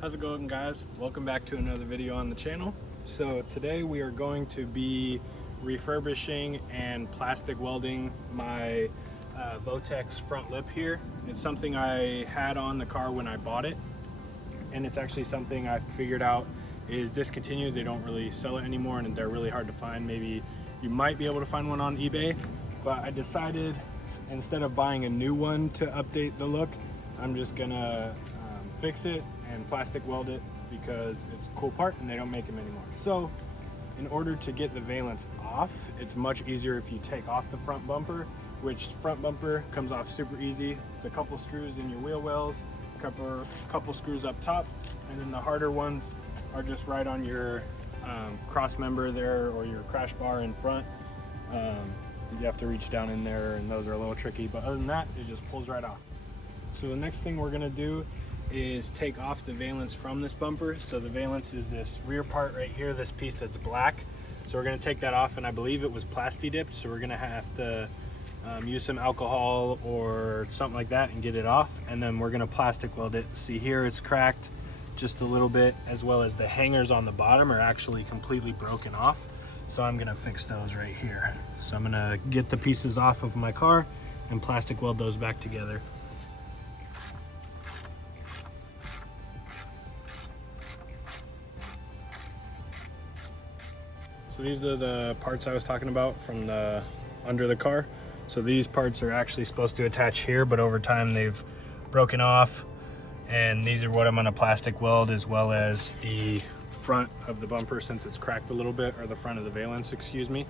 How's it going, guys? Welcome back to another video on the channel. So today we are going to be refurbishing and plastic welding my Votex front lip here. It's something I had on the car when I bought it, and it's actually something I figured out is discontinued. They don't really sell it anymore and they're really hard to find. Maybe you might be able to find one on eBay, but I decided instead of buying a new one to update the look, I'm just gonna fix it and plastic weld it because it's a cool part and they don't make them anymore. So in order to get the valence off, it's much easier if you take off the front bumper, which front bumper comes off super easy. It's a couple screws in your wheel wells, couple screws up top, and then the harder ones are just right on your cross member there or your crash bar in front. You have to reach down in there and those are a little tricky, but other than that, it just pulls right off. So the next thing we're gonna do is take off the valence from this bumper. So the valence is this rear part right here, this piece that's black. So we're gonna take that off, and I believe it was plasti dipped, so we're gonna have to use some alcohol or something like that and get it off, and then we're gonna plastic weld it. See here, it's cracked just a little bit, as well as the hangers on the bottom are actually completely broken off. So I'm gonna fix those right here. So I'm gonna get the pieces off of my car and plastic weld those back together. So these are the parts I was talking about from the under the car. So these parts are actually supposed to attach here, but over time they've broken off. And these are what I'm gonna plastic weld, as well as the front of the bumper since it's cracked a little bit, or the front of the valence, excuse me,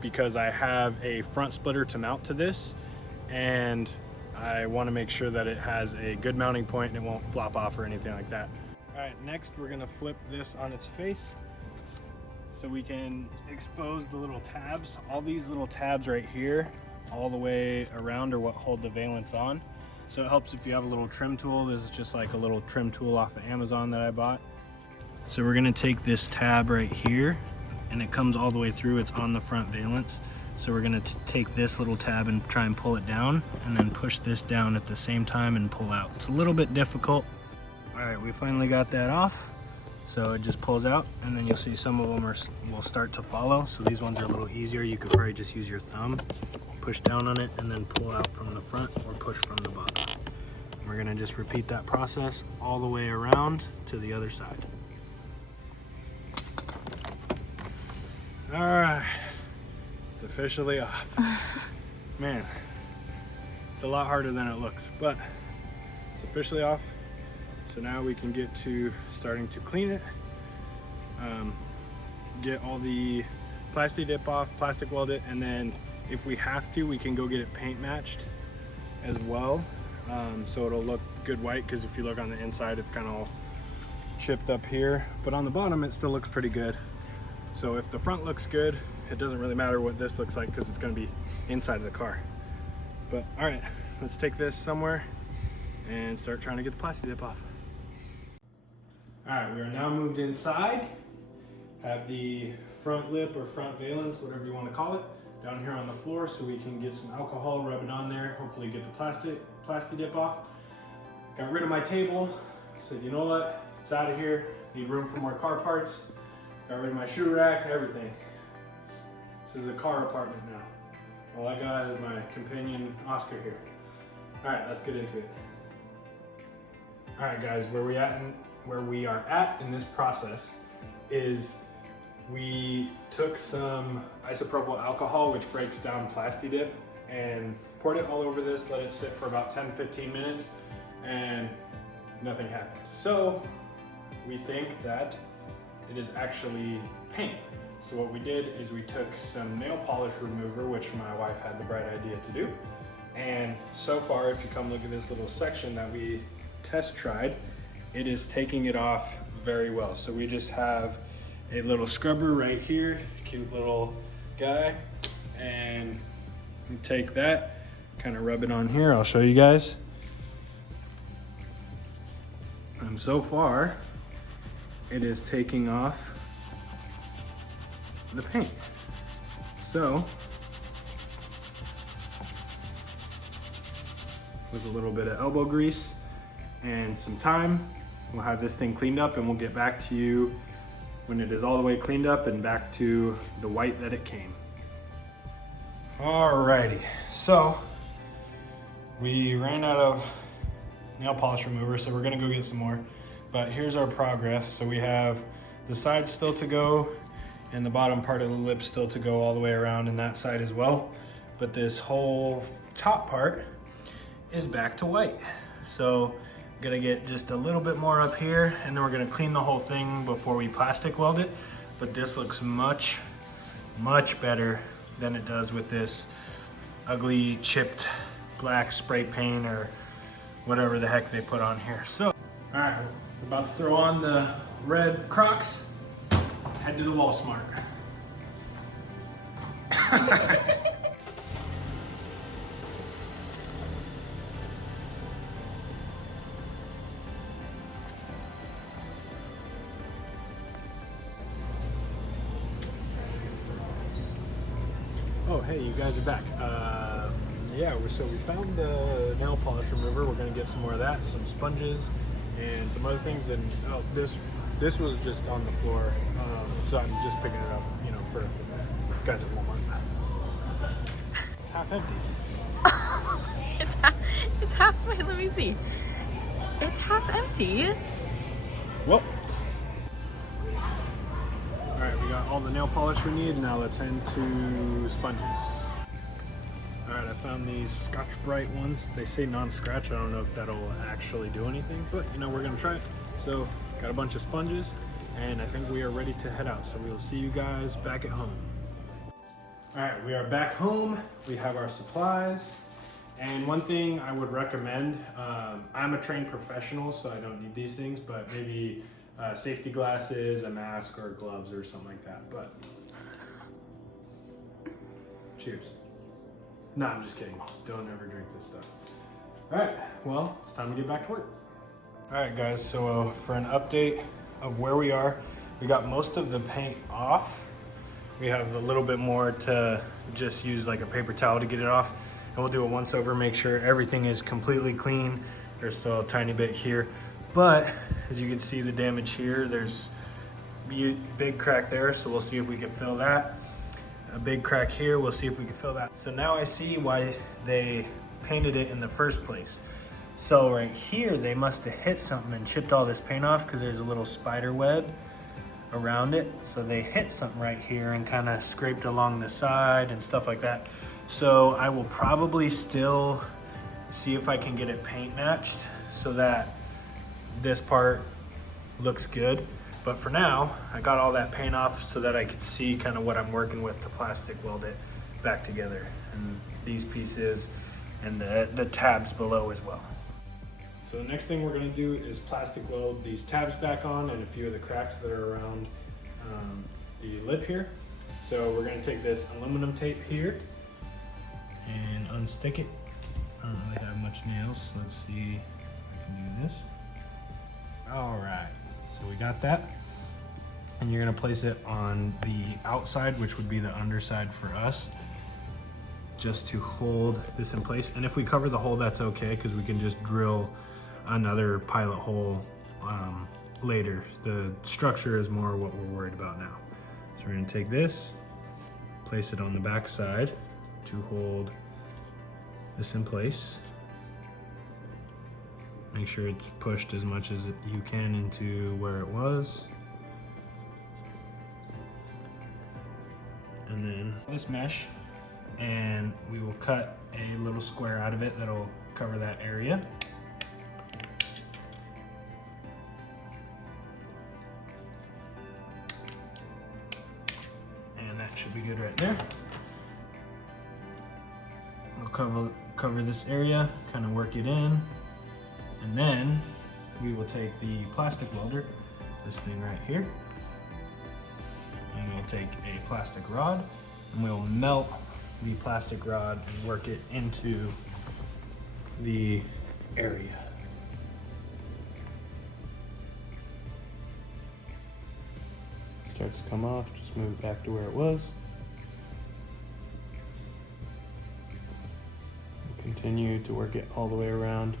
because I have a front splitter to mount to this, and I wanna make sure that it has a good mounting point and it won't flop off or anything like that. All right, next we're gonna flip this on its face so we can expose the little tabs. All these little tabs right here, all the way around, are what hold the valence on. So it helps if you have a little trim tool. This is just like a little trim tool off of Amazon that I bought. So we're gonna take this tab right here, and it comes all the way through. It's on the front valence. So we're gonna take this little tab and try and pull it down, and then push this down at the same time and pull out. It's a little bit difficult. All right, we finally got that off. So it just pulls out, and then you'll see some of them will start to follow. So these ones are a little easier. You could probably just use your thumb, push down on it, and then pull out from the front or push from the bottom. We're gonna just repeat that process all the way around to the other side. All right, it's officially off. Man, it's a lot harder than it looks, but it's officially off. So now we can get to starting to clean it, get all the plastic dip off, plastic weld it, and then if we have to, we can go get it paint matched as well. So it'll look good white, because if you look on the inside, it's kind of all chipped up here, but on the bottom, it still looks pretty good. So if the front looks good, it doesn't really matter what this looks like, because it's gonna be inside of the car. But all right, let's take this somewhere and start trying to get the plastic dip off. All right, we are now moved inside. Have the front lip or front valence, whatever you want to call it, down here on the floor, so we can get some alcohol, rub it on there, hopefully get the plastic dip off. Got rid of my table, said, you know what, it's out of here, need room for more car parts. Got rid of my shoe rack, everything. This is a car apartment now. All I got is my companion Oscar here. All right, let's get into it. All right, guys, where we are at in this process is we took some isopropyl alcohol, which breaks down plasti dip, and poured it all over this, let it sit for about 10-15 minutes, and nothing happened. So we think that it is actually paint. So what we did is we took some nail polish remover, which my wife had the bright idea to do, and so far, if you come look at this little section that we test tried, it is taking it off very well. So we just have a little scrubber right here, cute little guy, and you take that, kind of rub it on here. I'll show you guys. And so far, it is taking off the paint. So, with a little bit of elbow grease and some time, We'll have this thing cleaned up and we'll get back to you when it is all the way cleaned up and back to the white that it came. Alrighty, so we ran out of nail polish remover, so we're gonna go get some more. But here's our progress. So we have the side still to go and the bottom part of the lip still to go all the way around and that side as well. But this whole top part is back to white. So I'm gonna get just a little bit more up here and then we're gonna clean the whole thing before we plastic weld it. But this looks much, much better than it does with this ugly chipped black spray paint or whatever the heck they put on here. So, all right, we're about to throw on the red Crocs, head to the Walmart. Oh, hey, you guys are back. Yeah, so we found the nail polish remover. We're gonna get some more of that, some sponges, and some other things. And oh, this was just on the floor, so I'm just picking it up, you know, for guys at Walmart. It's half empty. it's half. Wait, let me see. It's half empty. Well. All right, we got all the nail polish we need. Now let's head to sponges. All right, I found these Scotch-Brite ones. They say non-scratch. I don't know if that'll actually do anything, but you know, we're gonna try it. So, got a bunch of sponges, and I think we are ready to head out. So we'll see you guys back at home. All right, we are back home. We have our supplies. And one thing I would recommend, I'm a trained professional, so I don't need these things, but maybe safety glasses, a mask, or gloves or something like that. But cheers. No, I'm just kidding. Don't ever drink this stuff. All right, well, it's time to get back to work. All right, guys, so for an update of where we are, we got most of the paint off. We have a little bit more to just use like a paper towel to get it off. And we'll do a once over, make sure everything is completely clean. There's still a tiny bit here. But as you can see the damage here, there's a big crack there, so we'll see if we can fill that. A big crack here, we'll see if we can fill that. So now I see why they painted it in the first place. So right here, they must have hit something and chipped all this paint off because there's a little spider web around it. So they hit something right here and kind of scraped along the side and stuff like that. So I will probably still see if I can get it paint matched so that this part looks good. But for now, I got all that paint off so that I could see kind of what I'm working with to plastic weld it back together. And these pieces and the tabs below as well. So the next thing we're gonna do is plastic weld these tabs back on and a few of the cracks that are around the lip here. So we're gonna take this aluminum tape here and unstick it. I don't really have much nails, so let's see if I can do this. All right. So we got that, and you're gonna place it on the outside, which would be the underside for us, just to hold this in place. And if we cover the hole, that's okay, because we can just drill another pilot hole later. The structure is more what we're worried about now. So we're gonna take this, place it on the back side to hold this in place. Make sure it's pushed as much as you can into where it was. And then this mesh, and we will cut a little square out of it that'll cover that area. And that should be good right there. We'll cover this area, kind of work it in. And then we will take the plastic welder, this thing right here, and we'll take a plastic rod and we'll melt the plastic rod and work it into the area. Starts to come off, just move it back to where it was. Continue to work it all the way around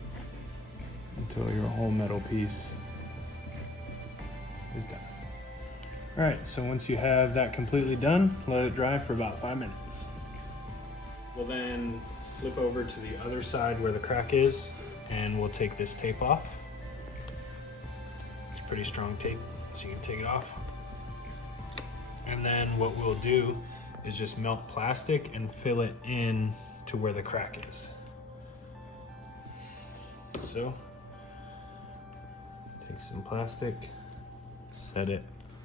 until your whole metal piece is done. All right, so once you have that completely done, let it dry for about 5 minutes. We'll then flip over to the other side where the crack is, and we'll take this tape off. It's pretty strong tape, so you can take it off. And then what we'll do is just melt plastic and fill it in to where the crack is. So, take some plastic, set it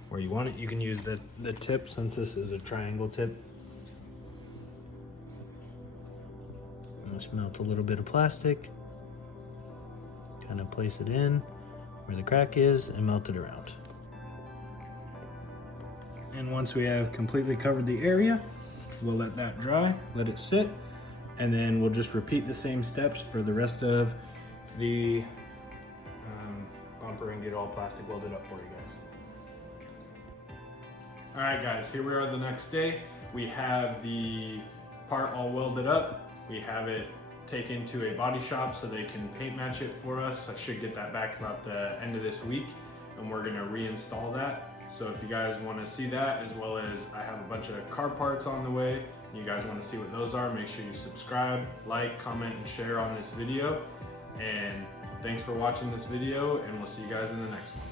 where you want it. You can use the tip, since this is a triangle tip. Just melt a little bit of plastic, kind of place it in where the crack is and melt it around. And once we have completely covered the area, we'll let that dry, let it sit, and then we'll just repeat the same steps for the rest of the bumper and get all plastic welded up for you guys. All right guys, here we are the next day. We have the part all welded up. We have it taken to a body shop so they can paint match it for us. I should get that back about the end of this week, and we're gonna reinstall that. So if you guys wanna see that, as well as I have a bunch of car parts on the way, and you guys wanna see what those are, make sure you subscribe, like, comment, and share on this video. And thanks for watching this video, and we'll see you guys in the next one.